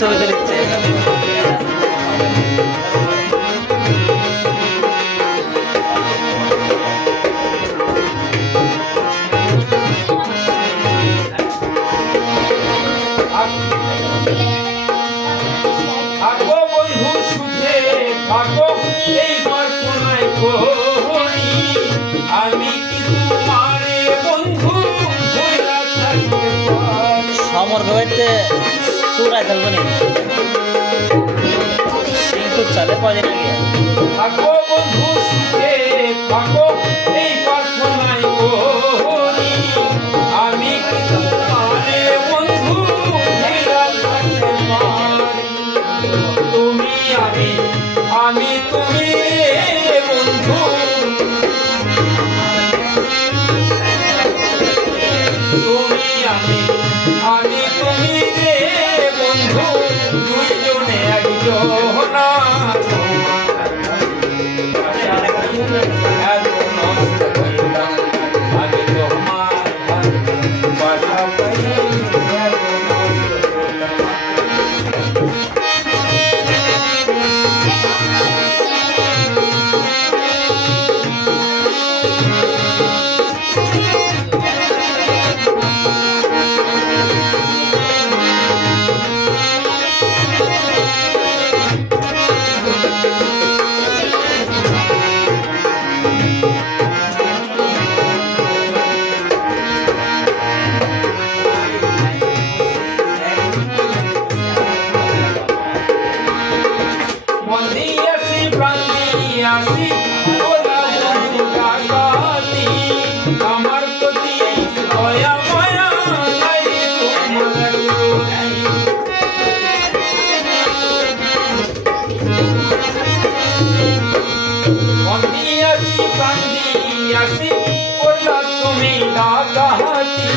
ছবি তুলছে সমর হইতে সুরাই থাকবো নি সিংটু চলে কদিন আগে থাকো বন্ধু সুখে থাকো এই প্রার্থনাই করি আমি কি তোমারে বন্ধু ভুইলা থাকতে পারি তুমি আমি তুমি বন্ধু তুমি আমি তুমি রে বন্ধু দুইজনে একজন আমার প্রতি দয়া মায়া নাই তোমার বন্দিয়াছি প্রান্দিয়াছি ওলা তুমি ডাকাতি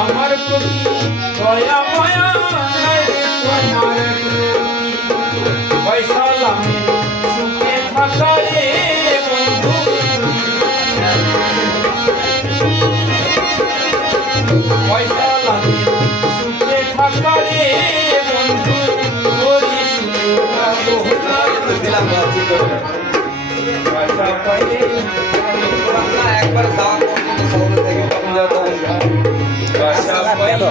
আমার প্রতি দয়া মায়া নাই তোমার পয়সালা সুখে থাকা রে বন্ধু পয়সালা সুখে থাকা রে বন্ধু করিস পয়সা পাইলে একবার যাওয়া পর্যন্ত শহরে থেকে পয়সা পাইলে